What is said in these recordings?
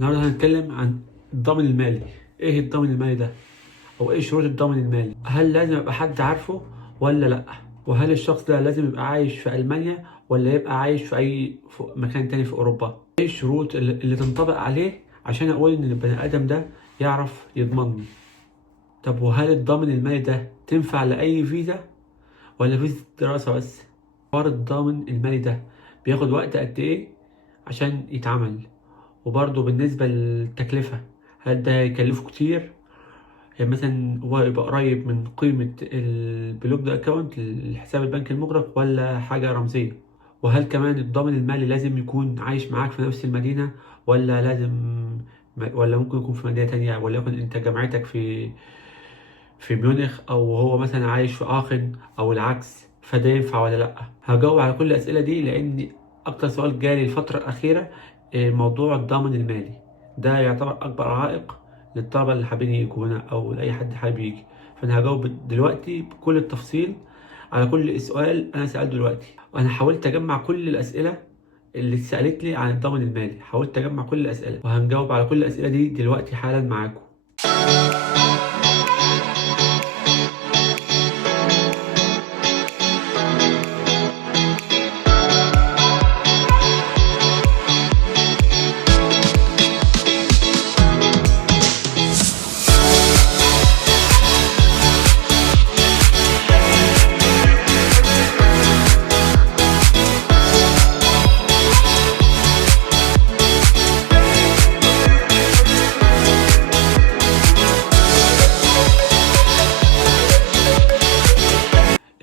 النهارده هنتكلم عن الضامن المالي. ايه الضامن المالي ده؟ او ايه شروط الضامن المالي؟ هل لازم يبقى حد عارفه ولا لا؟ وهل الشخص ده لازم يبقى عايش في المانيا ولا يبقى عايش في اي مكان تاني في اوروبا؟ ايه الشروط اللي تنطبق عليه عشان اقول ان البني ادم ده يعرف يضمنني؟ طب وهل الضامن المالي ده تنفع لاي فيزا ولا فيزا دراسة بس؟ حوار الضامن المالي ده بياخد وقت قد ايه عشان يتعمل؟ وبرضه بالنسبة للتكلفة، هل ده هيكلفه كتير؟ يعني مثلا هو يبقى قريب من قيمة البلوك ده اكونت الحساب البنكي المغلق ولا حاجة رمزية؟ وهل كمان الضامن المالي لازم يكون عايش معاك في نفس المدينة ولا لازم ولا ممكن يكون في مدينة تانية، وليكن انت جامعتك في ميونخ او هو مثلا عايش في آخن او العكس، فده ينفع ولا لا؟ هجاوب على كل الأسئلة دي لأن أكتر سؤال جالي الفترة الأخيرة موضوع الضامن المالي ده يعتبر أكبر عائق للطلبة اللي حابين يجوا هنا أو لأي حد حابب يجي. فأنا هجاوب دلوقتي بكل التفصيل على كل سؤال أنا سألته دلوقتي. وأنا حاولت أجمع كل الأسئلة اللي اتسألت لي عن الضامن المالي، حاولت أجمع كل الأسئلة وهنجاوب على كل الأسئلة دي دلوقتي حالا معاكم.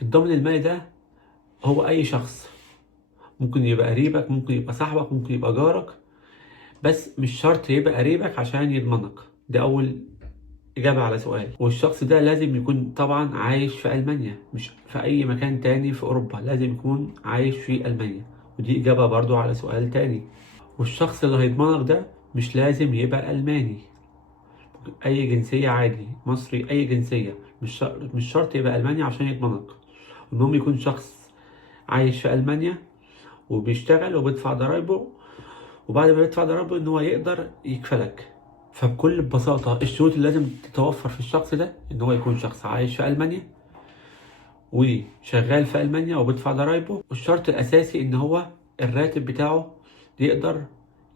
الضامن المالي ده هو أي شخص، ممكن يبقى قريبك، ممكن يبقى صاحبك، ممكن يبقى جارك، بس مش شرط يبقى قريبك عشان يضمنك. ده أول إجابة على سؤال. والشخص ده لازم يكون طبعا عايش في ألمانيا، مش في أي مكان تاني في أوروبا، لازم يكون عايش في ألمانيا. ودي إجابة برضو على سؤال تاني. والشخص اللي هيضمنك ده مش لازم يبقى ألماني، أي جنسية عادي، مصري، أي جنسية، مش شرط يبقى ألماني عشان يضمنك. المهم يكون شخص عايش في ألمانيا وبيشتغل وبيدفع ضرايبه، وبعد ما يدفع ضرايبه ان هو يقدر يكفلك. فبكل بساطة الشروط اللي لازم تتوفر في الشخص ده ان هو يكون شخص عايش في ألمانيا وشغال في ألمانيا وبيدفع ضرايبه، والشرط الأساسي ان هو الراتب بتاعه يقدر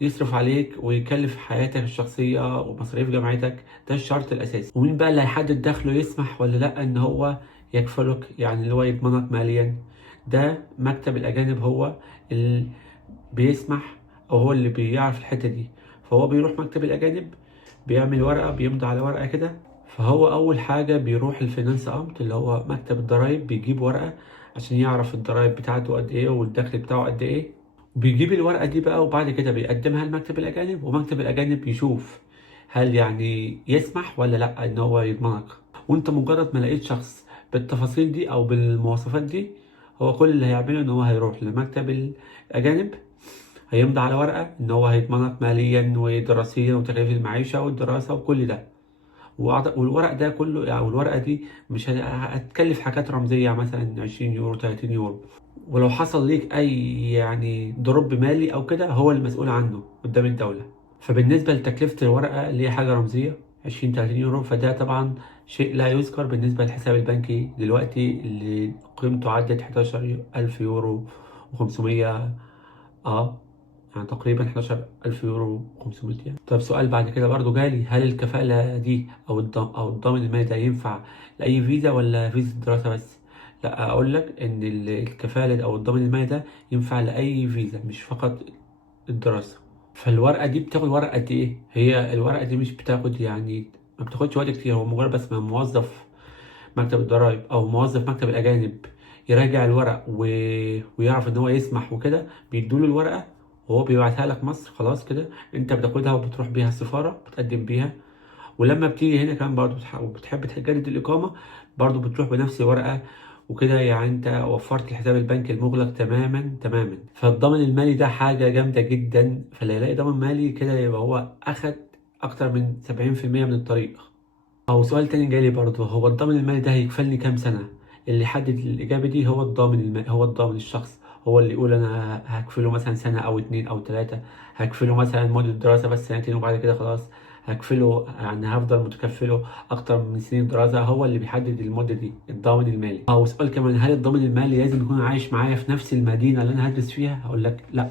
يصرف عليك ويكلف حياتك الشخصية ومصاريف جامعتك. ده الشرط الأساسي. ومين بقى اللي هيحدد دخله يسمح ولا لأ ان هو يكفلك، يعني اللي هو يضمنك ماليا؟ ده مكتب الأجانب هو اللي بيسمح او هو اللي بيعرف الحته دي. فهو بيروح مكتب الاجانب، بيعمل ورقه، بيمضي على ورقه كده. فهو اول حاجه بيروح الفينانس امت اللي هو مكتب الضرايب، بيجيب ورقه عشان يعرف الضرايب بتاعته قد ايه والدخل بتاعه قد ايه. بيجيب الورقه دي بقى وبعد كده بيقدمها لمكتب الاجانب، ومكتب الاجانب يشوف هل يعني يسمح ولا لا ان هو يضمنك. وانت مجرد ما لقيت شخص بالتفاصيل دي او بالمواصفات دي، هو كل اللي هيعمله ان هو هيروح لمكتب الاجانب، هيمضي على ورقة إن هو هيضمنك ماليا ودراسيا وتكاليف المعيشة والدراسة وكل ده. والورق ده كله يعني، والورقة دي مش هتكلف حاجات رمزية مثلا 20 يورو 30 يورو. ولو حصل ليك أي يعني ضرب مالي أو كده، هو المسؤول عنه قدام الدولة. فبالنسبة لتكلفة الورقة اللي هي حاجة رمزية 20 30 يورو، فده طبعا شيء لا يذكر بالنسبة للحساب البنكي دلوقتي اللي قيمته عدت 11,000 يورو و500. يعني تقريبا 11,000 يورو 500 يعني. طب سؤال بعد كده برضو جالي، هل الكفالة دي أو الضامن المالي ده ينفع لأي فيزا ولا فيزا دراسة بس؟ لا، أقول لك إن الكفالة أو الضامن المالي ده ينفع لأي فيزا مش فقط الدراسة. فالورقة دي بتاخد ورقة قد إيه؟ هي الورقة دي مش بتاخد يعني، ما بتاخدش وقت كتير. هو مجرد بس ما موظف مكتب الضرايب أو موظف مكتب الأجانب يراجع الورق ويعرف إن هو يسمح وكده، بيدوله الورقة وهو بيبعتها لك مصر. خلاص كده انت بتاخدها وبتروح بيها السفارة بتقدم بيها. ولما بتيجي هنا كمان برضو وبتحب تجدد الإقامة، برضو بتروح بنفس الورقة وكده. يعني انت وفرت الحساب البنكي المغلق تماما تماما. فالضمان المالي ده حاجة جامدة جدا. فاللي يلاقي ضمان مالي كده يبقى هو أخد أكتر من 70% من الطريق. أو سؤال تاني جالي برضو، هو الضامن المالي ده هيكفلني كام سنة؟ اللي يحدد الإجابة دي هو الضامن المالي، هو الضامن الشخص، هو اللي يقول انا هكفله مثلا سنه او اتنين او تلاته، هكفله مثلا مده دراسه بس سنتين وبعد كده خلاص هكفله، يعني هفضل متكفله اكتر من سنين دراسه. هو اللي بيحدد المده دي الضامن المالي. وسؤال كمان، هل الضامن المالي لازم يكون عايش معايا في نفس المدينه اللي انا هدرس فيها؟ هقول لك لا.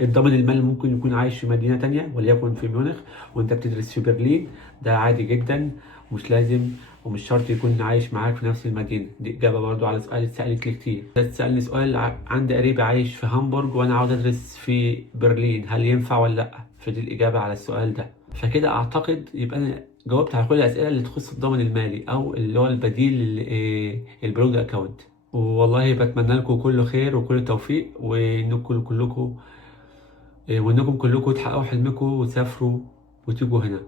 الضامن المالي ممكن يكون عايش في مدينه تانية وليكن في ميونخ وانت بتدرس في برلين، ده عادي جدا، مش لازم ومش شرط يكون عايش معاك في نفس المدينة. دي إجابة برضو على سؤال اتسألت لي كتير. تسألني سؤال، عندي قريبي عايش في هامبورج وأنا عاوز أدرس في برلين، هل ينفع ولا لأ؟ فدي الإجابة على السؤال ده. فكده أعتقد يبقى أنا جاوبت على كل الأسئلة اللي تخص الضامن المالي أو اللي هو البديل البرود أكاونت. والله بتمنى لكم كل خير وكل توفيق، وإنكم كلكم تحققوا حلمكم وتسافروا وتيجوا هنا.